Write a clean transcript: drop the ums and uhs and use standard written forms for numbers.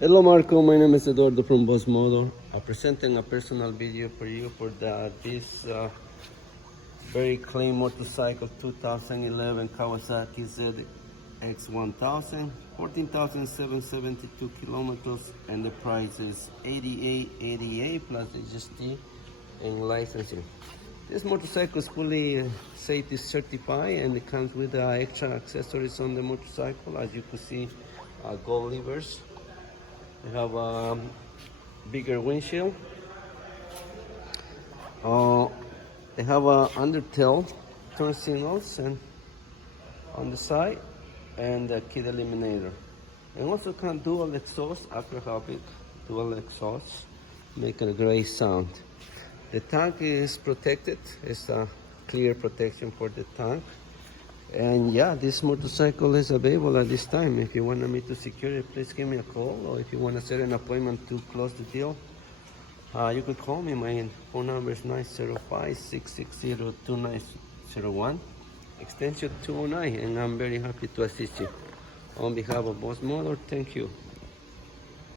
Hello Marko, my name is Eduardo from Boss Motor. I'm presenting a personal video for you for this very clean motorcycle 2011 Kawasaki ZX1000, 14,772 kilometers, and the price is $88.88 plus HST and licensing. This motorcycle is fully safety certified and it comes with extra accessories on the motorcycle. As you can see, gold levers. They have a bigger windshield. They have a undertail turn signals and on the side, and a key eliminator. And also can dual exhaust, after having dual exhaust, make a great sound. The tank is protected. It's a clear protection for the tank. And yeah, this motorcycle is available at this time. If you want me to secure it, please give me a call. Or if you want to set an appointment to close the deal, you could call me. My phone number is 905-660-2901, extension 209, and I'm very happy to assist you. On behalf of Boss Motor, thank you.